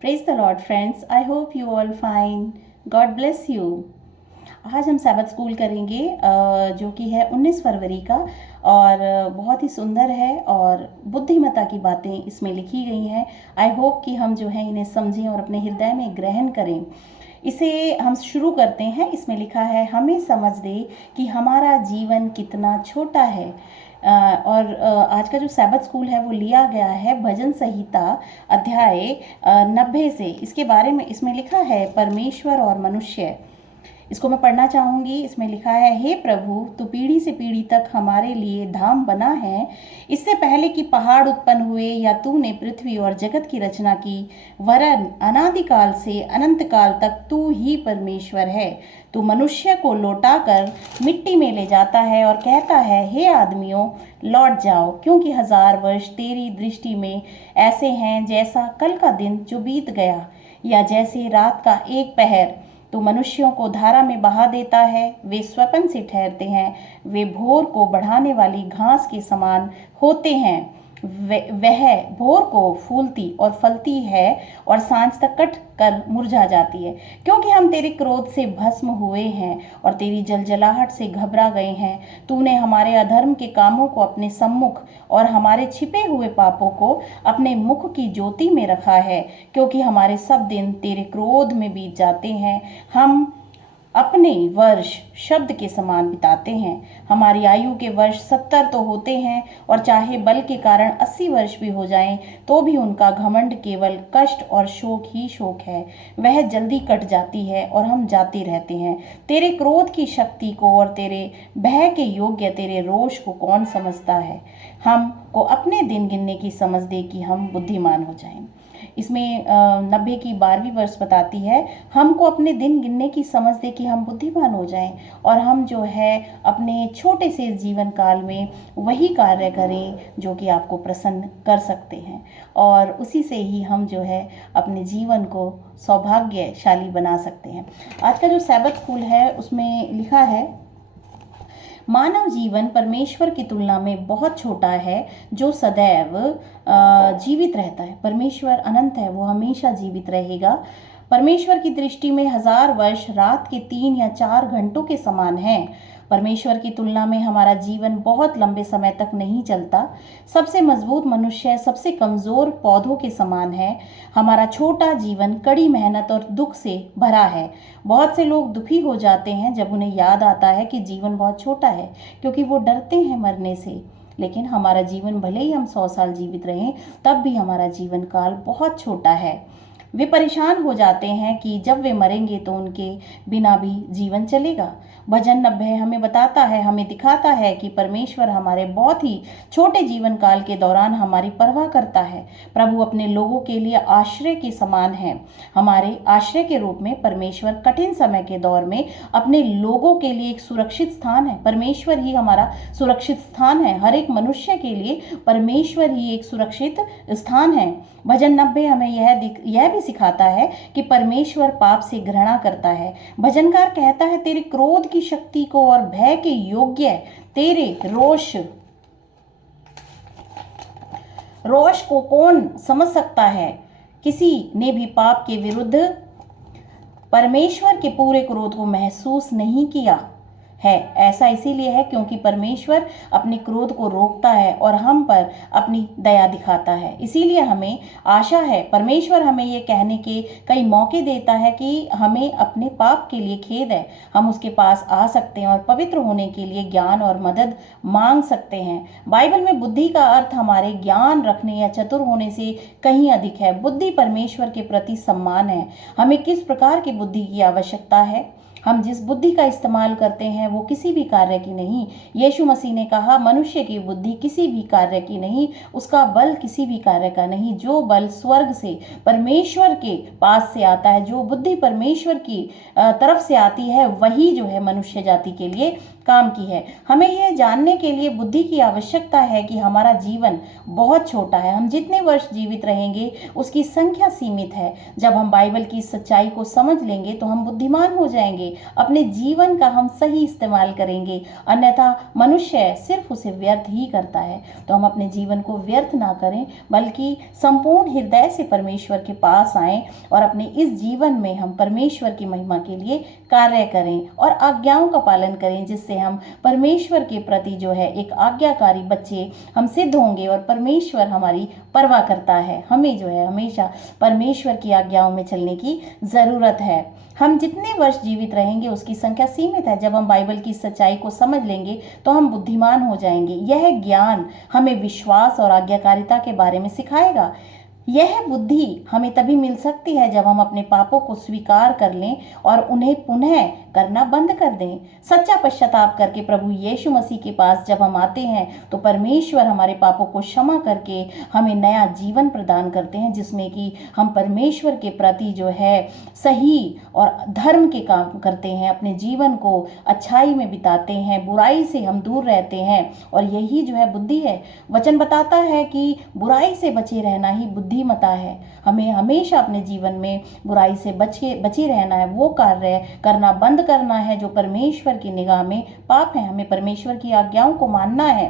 Praise the Lord friends, I hope you all fine. God bless you. आज हम Sabbath school करेंगे जो कि है 19 फरवरी का, और बहुत ही सुंदर है और बुद्धिमत्ता की बातें इसमें लिखी गई हैं। आई होप कि हम जो है इन्हें समझें और अपने हृदय में ग्रहण करें। इसे हम शुरू करते हैं। इसमें लिखा है, हमें समझ दे कि हमारा जीवन कितना छोटा है। और आज का जो सैबथ स्कूल है वो लिया गया है भजन संहिता अध्याय 90 से। इसके बारे में इसमें लिखा है, परमेश्वर और मनुष्य। इसको मैं पढ़ना चाहूँगी। इसमें लिखा है, हे प्रभु, तू पीढ़ी से पीढ़ी तक हमारे लिए धाम बना है। इससे पहले कि पहाड़ उत्पन्न हुए या तूने पृथ्वी और जगत की रचना की, वरन अनादिकाल से अनंत काल तक तू ही परमेश्वर है। तू मनुष्य को लौटाकर मिट्टी में ले जाता है और कहता है, हे आदमियों, लौट जाओ, क्योंकि 1000 वर्ष तेरी दृष्टि में ऐसे हैं जैसा कल का दिन जो बीत गया, या जैसे रात का एक पहर। तो मनुष्यों को धारा में बहा देता है, वे स्वपन से ठहरते हैं, वे भोर को बढ़ाने वाली घास के समान होते हैं। वह भोर को फूलती और फलती है और सांझ तक कट कर मुरझा जाती है। क्योंकि हम तेरे क्रोध से भस्म हुए हैं और तेरी जलजलाहट से घबरा गए हैं। तूने हमारे अधर्म के कामों को अपने सम्मुख और हमारे छिपे हुए पापों को अपने मुख की ज्योति में रखा है। क्योंकि हमारे सब दिन तेरे क्रोध में बीत जाते हैं, हम अपने वर्ष शब्द के समान बिताते हैं। हमारी आयु के वर्ष 70 तो होते हैं, और चाहे बल के कारण 80 वर्ष भी हो जाएं, तो भी उनका घमंड केवल कष्ट और शोक ही शोक है। वह जल्दी कट जाती है और हम जाते रहते हैं। तेरे क्रोध की शक्ति को और तेरे भय के योग्य तेरे रोष को कौन समझता है। हमको अपने दिन गिनने की समझ दे कि हम बुद्धिमान हो जाएं। इसमें 90 की 12वीं वर्ष बताती है, हमको अपने दिन गिनने की समझ दे कि हम बुद्धिमान हो जाएं, और हम जो है अपने छोटे से जीवन काल में वही कार्य करें जो कि आपको प्रसन्न कर सकते हैं, और उसी से ही हम जो है अपने जीवन को सौभाग्यशाली बना सकते हैं। आज का जो सैबथ स्कूल है उसमें लिखा है, मानव जीवन परमेश्वर की तुलना में बहुत छोटा है, जो सदैव जीवित रहता है। परमेश्वर अनंत है, वो हमेशा जीवित रहेगा। परमेश्वर की दृष्टि में 1000 वर्ष रात के 3 या 4 घंटों के समान है। परमेश्वर की तुलना में हमारा जीवन बहुत लंबे समय तक नहीं चलता। सबसे मजबूत मनुष्य सबसे कमज़ोर पौधों के समान है। हमारा छोटा जीवन कड़ी मेहनत और दुख से भरा है। बहुत से लोग दुखी हो जाते हैं जब उन्हें याद आता है कि जीवन बहुत छोटा है, क्योंकि वो डरते हैं मरने से। लेकिन हमारा जीवन, भले ही हम 100 साल जीवित रहें, तब भी हमारा जीवन काल बहुत छोटा है। वे परेशान हो जाते हैं कि जब वे मरेंगे तो उनके बिना भी जीवन चलेगा। भजन 90 हमें बताता है, हमें दिखाता है कि परमेश्वर हमारे बहुत ही छोटे जीवन काल के दौरान हमारी परवाह करता है। प्रभु अपने लोगों के लिए आश्रय के समान है। हमारे आश्रय के रूप में परमेश्वर कठिन समय के दौर में अपने लोगों के लिए एक सुरक्षित स्थान है। परमेश्वर ही हमारा सुरक्षित स्थान है। हर एक मनुष्य के लिए परमेश्वर ही एक सुरक्षित स्थान है। भजन 90 हमें यह भी सिखाता है कि परमेश्वर पाप से घृणा करता है। भजनकार कहता है, तेरे क्रोध की शक्ति को और भय के योग्य तेरे रोष को कौन समझ सकता है। किसी ने भी पाप के विरुद्ध परमेश्वर के पूरे क्रोध को महसूस नहीं किया है। ऐसा इसीलिए है क्योंकि परमेश्वर अपने क्रोध को रोकता है और हम पर अपनी दया दिखाता है। इसीलिए हमें आशा है। परमेश्वर हमें ये कहने के कई मौके देता है कि हमें अपने पाप के लिए खेद है, हम उसके पास आ सकते हैं और पवित्र होने के लिए ज्ञान और मदद मांग सकते हैं। बाइबल में बुद्धि का अर्थ हमारे ज्ञान रखने या चतुर होने से कहीं अधिक है। बुद्धि परमेश्वर के प्रति सम्मान है। हमें किस प्रकार की बुद्धि की आवश्यकता है। हम जिस बुद्धि का इस्तेमाल करते हैं वो किसी भी कार्य की नहीं। यीशु मसीह ने कहा, मनुष्य की बुद्धि किसी भी कार्य की नहीं, उसका बल किसी भी कार्य का नहीं। जो बल स्वर्ग से परमेश्वर के पास से आता है, जो बुद्धि परमेश्वर की तरफ से आती है, वही जो है मनुष्य जाति के लिए काम की है। हमें यह जानने के लिए बुद्धि की आवश्यकता है कि हमारा जीवन बहुत छोटा है, हम जितने वर्ष जीवित रहेंगे उसकी संख्या सीमित है। जब हम बाइबल की सच्चाई को समझ लेंगे तो हम बुद्धिमान हो जाएंगे, अपने जीवन का हम सही इस्तेमाल करेंगे, अन्यथा मनुष्य सिर्फ उसे व्यर्थ ही करता है। तो हम अपने जीवन को व्यर्थ ना करें, बल्कि संपूर्ण हृदय से परमेश्वर के पास आएं और अपने इस जीवन में हम परमेश्वर की महिमा के लिए कार्य करें और आज्ञाओं का पालन करें, जिससे हम परमेश्वर के प्रति जो है एक आज्ञाकारी बच्चे हम सिद्ध होंगे। और परमेश्वर हमारी परवाह करता है, हमें जो है हमेशा परमेश्वर की आज्ञाओं में चलने की ज़रूरत है। हम जितने वर्ष जीवित रहेंगे उसकी संख्या सीमित है। जब हम बाइबल की सच्चाई को समझ लेंगे तो हम बुद्धिमान हो जाएंगे। यह ज्ञान हमें विश्वास और आज्ञाकारिता के बारे में सिखाएगा। यह बुद्धि हमें तभी मिल सकती है जब हम अपने पापों को स्वीकार कर लें और उन्हें पुनः करना बंद कर दें। सच्चा पश्चाताप करके प्रभु यीशु मसीह के पास जब हम आते हैं तो परमेश्वर हमारे पापों को क्षमा करके हमें नया जीवन प्रदान करते हैं, जिसमें कि हम परमेश्वर के प्रति जो है सही और धर्म के काम करते हैं, अपने जीवन को अच्छाई में बिताते हैं, बुराई से हम दूर रहते हैं। और यही जो है बुद्धि है। वचन बताता है कि बुराई से बचे रहना ही बुद्धिमता है। हमें हमेशा अपने जीवन में बुराई से बचे रहना है, वो कार्य करना बंद करना है जो परमेश्वर की निगाह में पाप है। हमें परमेश्वर की आज्ञाओं को मानना है,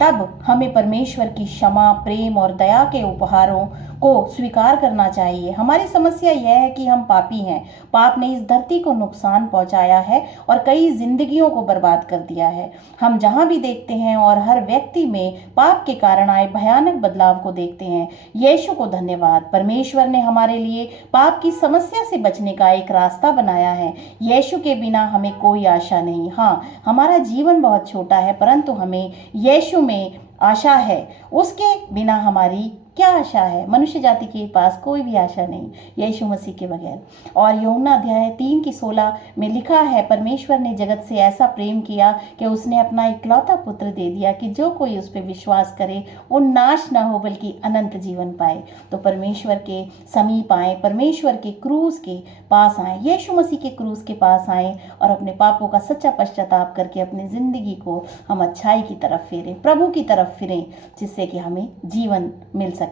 तब हमें परमेश्वर की क्षमा, प्रेम और दया के उपहारों को स्वीकार करना चाहिए। हमारी समस्या यह है कि हम पापी हैं। पाप ने इस धरती को नुकसान पहुंचाया है और कई जिंदगियों को बर्बाद कर दिया है। हम जहां भी देखते हैं और हर व्यक्ति में पाप के कारण आए भयानक बदलाव को देखते हैं। यीशु को धन्यवाद, परमेश्वर ने हमारे लिए पाप की समस्या से बचने का एक रास्ता बनाया है। यीशु के बिना हमें कोई आशा नहीं। हाँ, हमारा जीवन बहुत छोटा है, परंतु हमें यीशु में आशा है। उसके बिना हमारी क्या आशा है? मनुष्य जाति के पास कोई भी आशा नहीं यीशु मसीह के बगैर। और यूहन्ना अध्याय 3:16 में लिखा है, परमेश्वर ने जगत से ऐसा प्रेम किया कि उसने अपना इकलौता पुत्र दे दिया कि जो कोई उस पर विश्वास करे वो नाश ना हो बल्कि अनंत जीवन पाए। तो परमेश्वर के समीप आए, परमेश्वर के क्रूस के पास आए, यीशु मसीह के क्रूस के पास आए और अपने पापों का सच्चा पश्चाताप करके अपनी जिंदगी को हम अच्छाई की तरफ फेरें, प्रभु की तरफ फिरें, जिससे कि हमें जीवन मिल सके।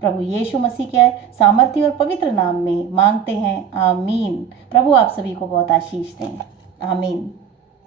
प्रभु यीशु मसीह के सामर्थ्य और पवित्र नाम में मांगते हैं, आमीन। प्रभु आप सभी को बहुत आशीष दें, आमीन।